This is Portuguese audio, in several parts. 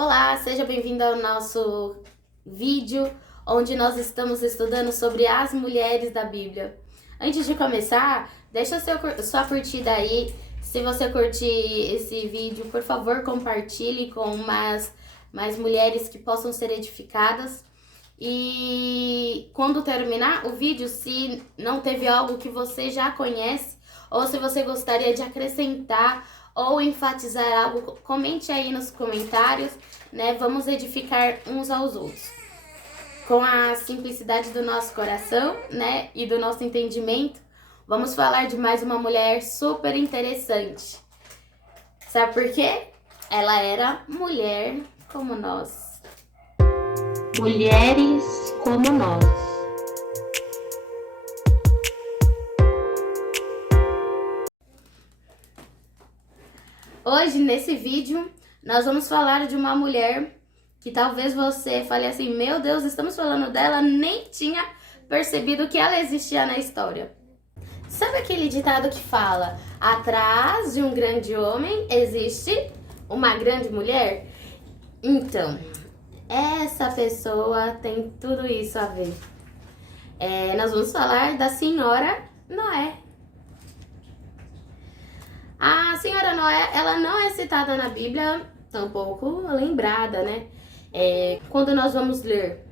Olá, seja bem-vindo ao nosso vídeo, onde nós estamos estudando sobre as mulheres da Bíblia. Antes de começar, deixa sua curtida aí. Se você curtir esse vídeo, por favor, compartilhe com mais mulheres que possam ser edificadas. E quando terminar o vídeo, se não teve algo que você já conhece, ou se você gostaria de acrescentar ou enfatizar algo, comente aí nos comentários, né? Vamos edificar uns aos outros. Com a simplicidade do nosso coração, né? E do nosso entendimento, vamos falar de mais uma mulher super interessante. Sabe por quê? Ela era mulher como nós. Mulheres como nós. Hoje, nesse vídeo, nós vamos falar de uma mulher que talvez você fale assim, meu Deus, estamos falando dela, nem tinha percebido que ela existia na história. Sabe aquele ditado que fala, atrás de um grande homem existe uma grande mulher? Então, essa pessoa tem tudo isso a ver. Nós vamos falar da senhora Noé. A senhora Noé, ela não é citada na Bíblia, tampouco lembrada, né? Quando nós vamos ler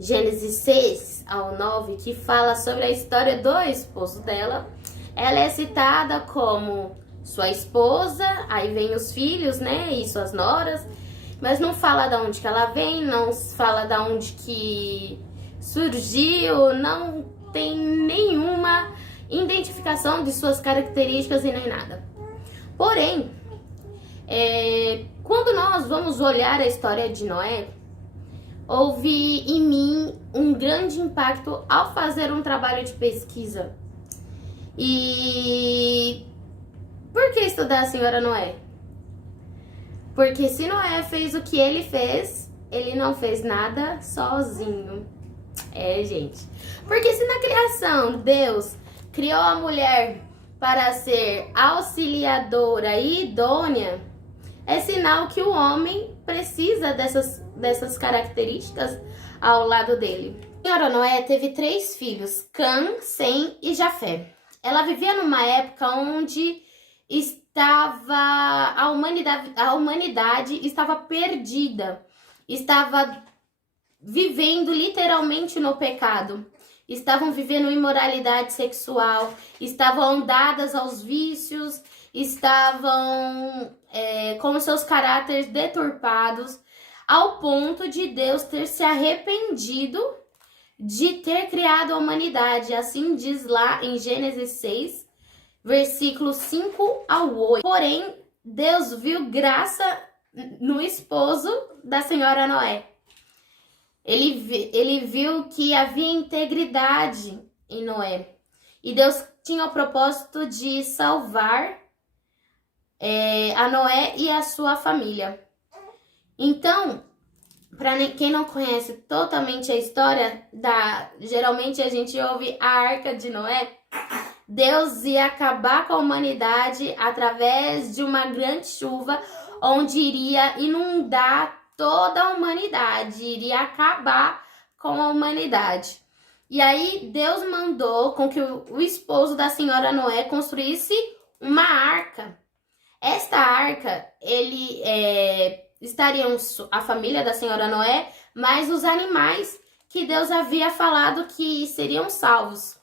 Gênesis 6 ao 9, que fala sobre a história do esposo dela, ela é citada como sua esposa, aí vem os filhos, né, e suas noras, mas não fala de onde que ela vem, não fala de onde que surgiu, não tem nenhuma identificação de suas características e nem nada. Porém, quando nós vamos olhar a história de Noé, houve em mim um grande impacto ao fazer um trabalho de pesquisa. E por que estudar a senhora Noé? Porque se Noé fez o que ele fez, ele não fez nada sozinho. Gente. Porque se na criação Deus criou a mulher para ser auxiliadora e idônea, é sinal que o homem precisa dessas características ao lado dele. A senhora Noé teve 3 filhos, Cã, Sem e Jafé. Ela vivia numa época onde a humanidade estava perdida, estava vivendo literalmente no pecado. Estavam vivendo imoralidade sexual, estavam dadas aos vícios, estavam com seus caráteres deturpados, ao ponto de Deus ter se arrependido de ter criado a humanidade. Assim diz lá em Gênesis 6, versículos 5 ao 8. Porém, Deus viu graça no esposo da senhora Noé. Ele viu que havia integridade em Noé. E Deus tinha o propósito de salvar a Noé e a sua família. Então, para quem não conhece totalmente a história, geralmente a gente ouve a Arca de Noé. Deus ia acabar com a humanidade através de uma grande chuva, onde iria inundar toda a humanidade, iria acabar com a humanidade. E aí Deus mandou com que o esposo da senhora Noé construísse uma arca. Esta arca, estariam a família da senhora Noé, mais os animais que Deus havia falado que seriam salvos.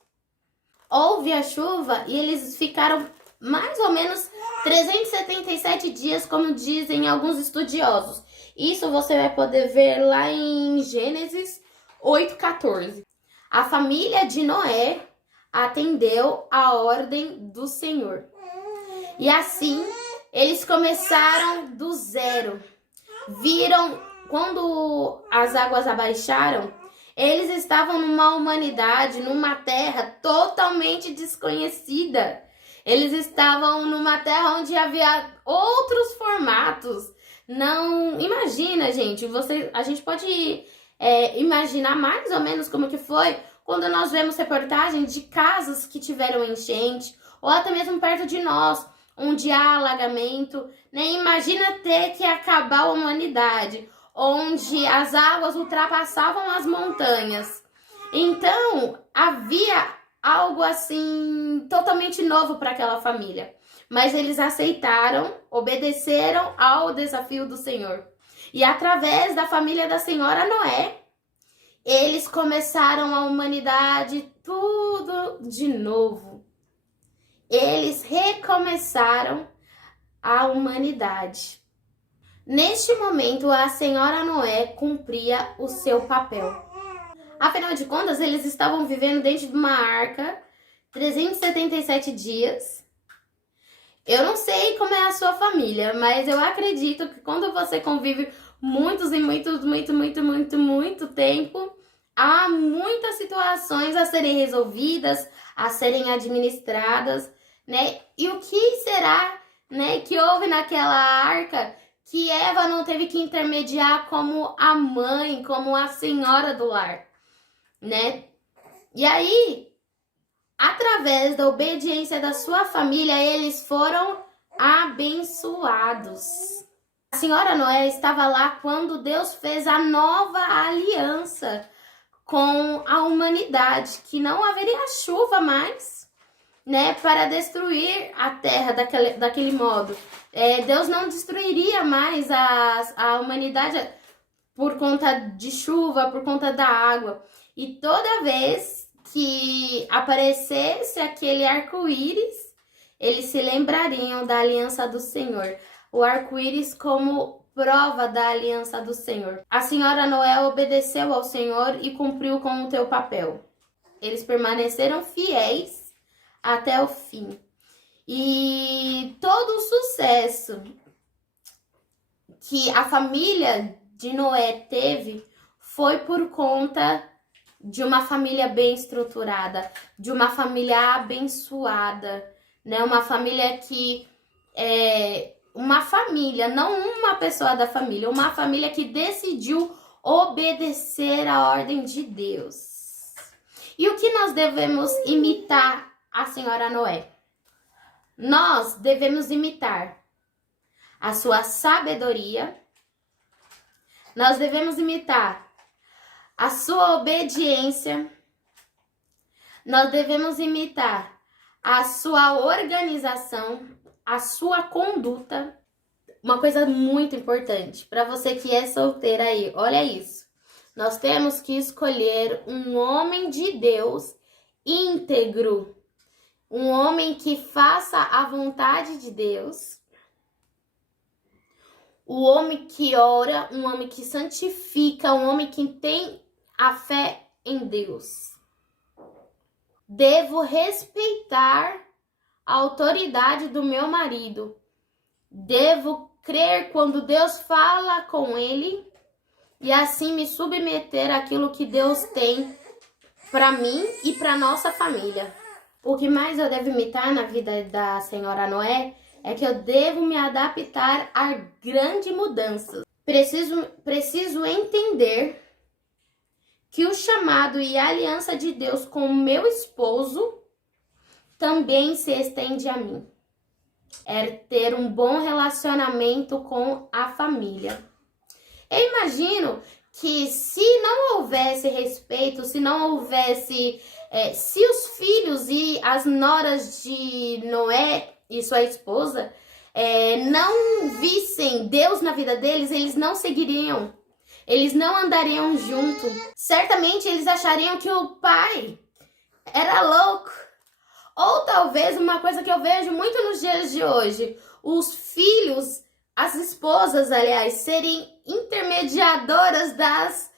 Houve a chuva e eles ficaram mais ou menos 377 dias, como dizem alguns estudiosos. Isso você vai poder ver lá em Gênesis 8:14. A família de Noé atendeu a ordem do Senhor. E assim, eles começaram do zero. Viram, quando as águas abaixaram, eles estavam numa humanidade, numa terra totalmente desconhecida. Eles estavam numa terra onde havia outros formatos. Não, imagina, gente, a gente pode imaginar mais ou menos como que foi quando nós vemos reportagens de casas que tiveram enchente, ou até mesmo perto de nós, onde há alagamento, né? Imagina ter que acabar a humanidade, onde as águas ultrapassavam as montanhas. Então, havia algo assim totalmente novo para aquela família. Mas eles aceitaram, obedeceram ao desafio do Senhor. E através da família da senhora Noé, eles começaram a humanidade tudo de novo. Eles recomeçaram a humanidade. Neste momento, a senhora Noé cumpria o seu papel. Afinal de contas, eles estavam vivendo dentro de uma arca 377 dias. Eu não sei como é a sua família, mas eu acredito que quando você convive muito tempo, há muitas situações a serem resolvidas, a serem administradas, né? E o que será, né, que houve naquela arca que Eva não teve que intermediar como a mãe, como a senhora do lar, né? E aí, através da obediência da sua família, eles foram abençoados. A senhora Noé estava lá quando Deus fez a nova aliança com a humanidade, que não haveria chuva mais, né, para destruir a terra daquele modo. Deus não destruiria mais a humanidade por conta de chuva, por conta da água. E toda vez que aparecesse aquele arco-íris, eles se lembrariam da aliança do Senhor. O arco-íris como prova da aliança do Senhor. A senhora Noé obedeceu ao Senhor e cumpriu com o teu papel. Eles permaneceram fiéis até o fim. E todo o sucesso que a família de Noé teve foi por conta de uma família bem estruturada, de uma família abençoada, né? Uma família que uma família, não uma pessoa da família, uma família que decidiu obedecer à ordem de Deus. E o que nós devemos imitar a senhora Noé? Nós devemos imitar a sua sabedoria, nós devemos imitar a sua obediência, nós devemos imitar a sua organização, a sua conduta. Uma coisa muito importante para você que é solteira aí, olha isso. Nós temos que escolher um homem de Deus íntegro, um homem que faça a vontade de Deus, o homem que ora, um homem que santifica, um homem que tem a fé em Deus. Devo respeitar a autoridade do meu marido. Devo crer quando Deus fala com ele e assim me submeter àquilo que Deus tem para mim e para nossa família. O que mais eu devo imitar na vida da senhora Noé é que eu devo me adaptar a grandes mudanças. Preciso entender que o chamado e a aliança de Deus com o meu esposo também se estende a mim. É ter um bom relacionamento com a família. Eu imagino que se não houvesse respeito, se não houvesse... se os filhos e as noras de Noé e sua esposa não vissem Deus na vida deles, eles não seguiriam. Eles não andariam junto. Certamente eles achariam que o pai era louco. Ou talvez uma coisa que eu vejo muito nos dias de hoje, os filhos, as esposas, aliás, serem intermediadoras das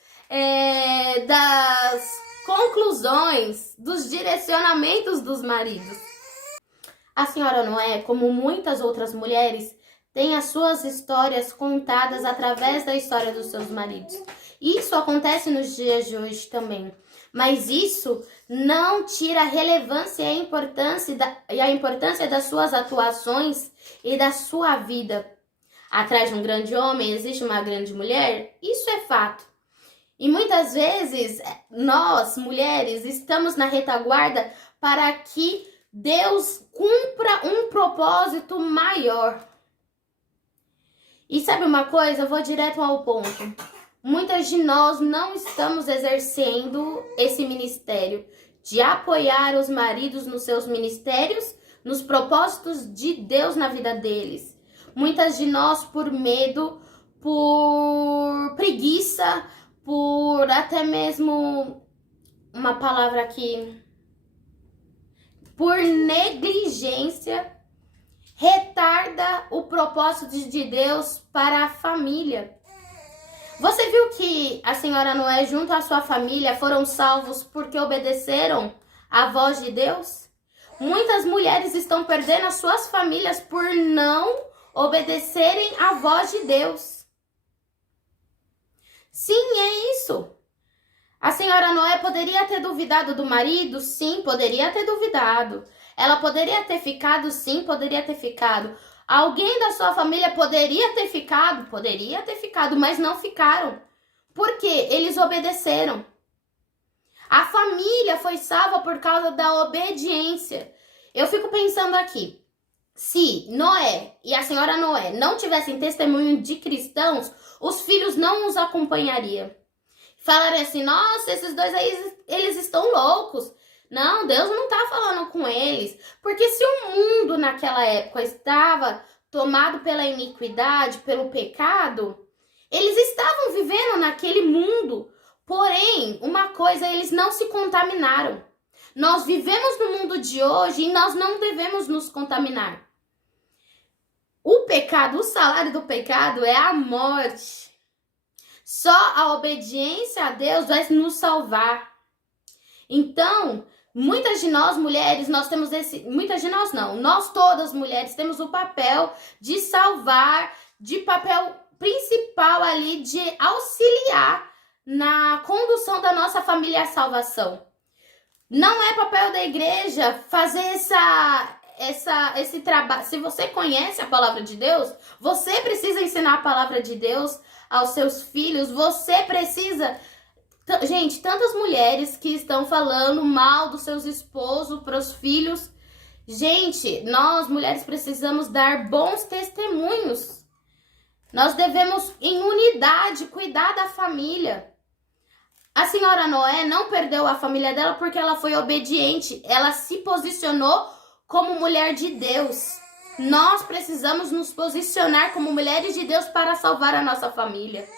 conclusões, dos direcionamentos dos maridos. A senhora Noé, como muitas outras mulheres, tem as suas histórias contadas através da história dos seus maridos. Isso acontece nos dias de hoje também. Mas isso não tira a relevância e a importância das suas atuações e da sua vida. Atrás de um grande homem existe uma grande mulher? Isso é fato. E muitas vezes nós, mulheres, estamos na retaguarda para que Deus cumpra um propósito maior. E sabe uma coisa? Eu vou direto ao ponto. Muitas de nós não estamos exercendo esse ministério de apoiar os maridos nos seus ministérios, nos propósitos de Deus na vida deles. Muitas de nós, por medo, por preguiça, por até mesmo uma palavra aqui, por negligência, retarda o propósito de Deus para a família. Você viu que a senhora Noé junto à sua família foram salvos porque obedeceram à voz de Deus? Muitas mulheres estão perdendo as suas famílias por não obedecerem à voz de Deus. Sim, é isso. A senhora Noé poderia ter duvidado do marido? Sim, poderia ter duvidado. Ela poderia ter ficado? Sim, poderia ter ficado. Alguém da sua família poderia ter ficado? Poderia ter ficado, mas não ficaram. Por quê? Eles obedeceram. A família foi salva por causa da obediência. Eu fico pensando aqui, se Noé e a senhora Noé não tivessem testemunho de cristãos, os filhos não os acompanhariam. Falarem assim, nossa, esses dois aí, eles estão loucos. Não, Deus não está falando com eles. Porque se o mundo naquela época estava tomado pela iniquidade, pelo pecado, eles estavam vivendo naquele mundo. Porém, uma coisa, eles não se contaminaram. Nós vivemos no mundo de hoje e nós não devemos nos contaminar. O pecado, o salário do pecado é a morte. Só a obediência a Deus vai nos salvar. Então, muitas de nós mulheres, nós temos muitas de nós não, nós todas mulheres temos o papel de salvar, de papel principal ali de auxiliar na condução da nossa família à salvação. Não é papel da igreja fazer esse trabalho. Se você conhece a palavra de Deus, você precisa ensinar a palavra de Deus aos seus filhos, você precisa... Gente, tantas mulheres que estão falando mal dos seus esposos para os filhos. Gente, nós mulheres precisamos dar bons testemunhos. Nós devemos, em unidade, cuidar da família. A senhora Noé não perdeu a família dela porque ela foi obediente. Ela se posicionou como mulher de Deus. Nós precisamos nos posicionar como mulheres de Deus para salvar a nossa família.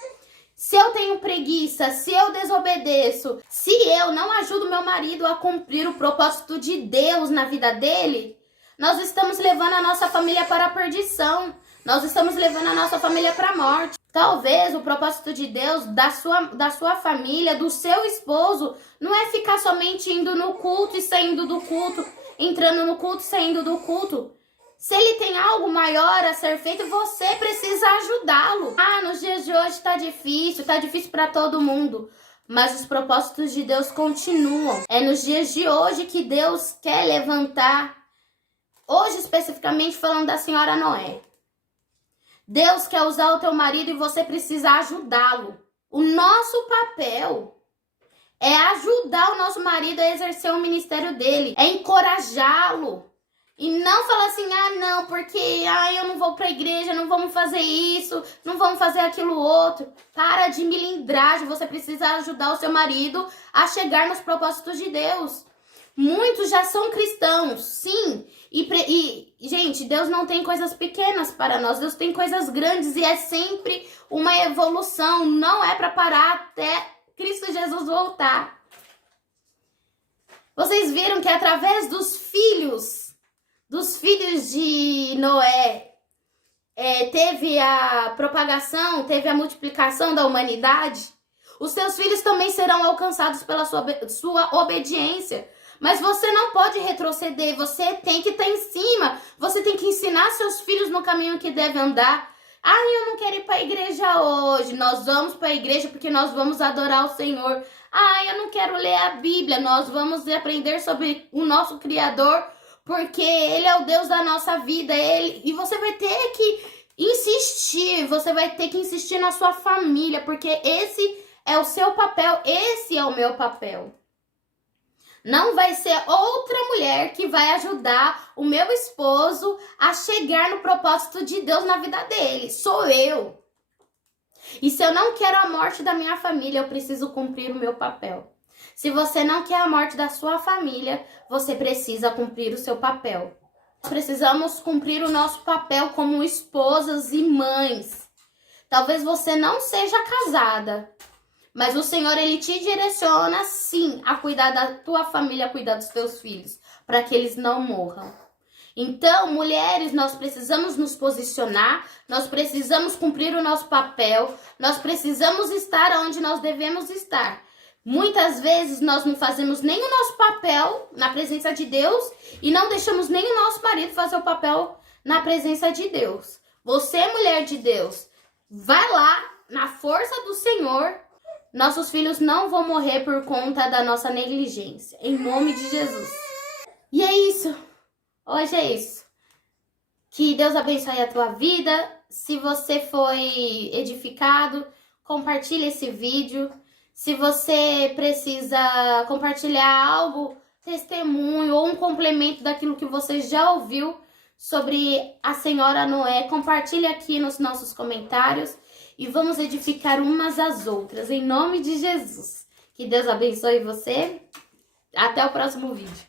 Se eu tenho preguiça, se eu desobedeço, se eu não ajudo meu marido a cumprir o propósito de Deus na vida dele, nós estamos levando a nossa família para a perdição. Nós estamos levando a nossa família para a morte. Talvez o propósito de Deus, da sua família, do seu esposo, não é ficar somente indo no culto e saindo do culto, entrando no culto e saindo do culto. Se ele tem algo maior a ser feito, você precisa ajudá-lo. Ah, nos dias de hoje tá difícil para todo mundo. Mas os propósitos de Deus continuam. É nos dias de hoje que Deus quer levantar. Hoje, especificamente, falando da senhora Noé. Deus quer usar o teu marido e você precisa ajudá-lo. O nosso papel é ajudar o nosso marido a exercer o ministério dele. É encorajá-lo. E não falar assim, ah, não, porque eu não vou pra igreja, não vamos fazer isso, não vamos fazer aquilo outro. Para de milindragem, você precisa ajudar o seu marido a chegar nos propósitos de Deus. Muitos já são cristãos, sim. E, gente, Deus não tem coisas pequenas para nós, Deus tem coisas grandes e é sempre uma evolução. Não é para parar até Cristo Jesus voltar. Vocês viram que através dos filhos de Noé, teve a propagação, teve a multiplicação da humanidade. Os seus filhos também serão alcançados pela sua obediência. Mas você não pode retroceder, você tem que estar em cima. Você tem que ensinar seus filhos no caminho que devem andar. Ah, eu não quero ir para a igreja hoje. Nós vamos para a igreja porque nós vamos adorar o Senhor. Ah, eu não quero ler a Bíblia. Nós vamos aprender sobre o nosso Criador, porque Ele é o Deus da nossa vida. E você vai ter que insistir, você vai ter que insistir na sua família, porque esse é o seu papel, esse é o meu papel. Não vai ser outra mulher que vai ajudar o meu esposo a chegar no propósito de Deus na vida dele. Sou eu. E se eu não quero a morte da minha família, eu preciso cumprir o meu papel. Se você não quer a morte da sua família, você precisa cumprir o seu papel. Nós precisamos cumprir o nosso papel como esposas e mães. Talvez você não seja casada, mas o Senhor, Ele te direciona, sim, a cuidar da tua família, a cuidar dos teus filhos, para que eles não morram. Então, mulheres, nós precisamos nos posicionar, nós precisamos cumprir o nosso papel, nós precisamos estar onde nós devemos estar. Muitas vezes nós não fazemos nem o nosso papel na presença de Deus e não deixamos nem o nosso marido fazer o papel na presença de Deus. Você, mulher de Deus, vai lá na força do Senhor. Nossos filhos não vão morrer por conta da nossa negligência. Em nome de Jesus. E é isso. Hoje é isso. Que Deus abençoe a tua vida. Se você foi edificado, compartilhe esse vídeo. Se você precisa compartilhar algo, testemunho ou um complemento daquilo que você já ouviu sobre a Senhora Noé, compartilhe aqui nos nossos comentários. E vamos edificar umas às outras, em nome de Jesus. Que Deus abençoe você. Até o próximo vídeo.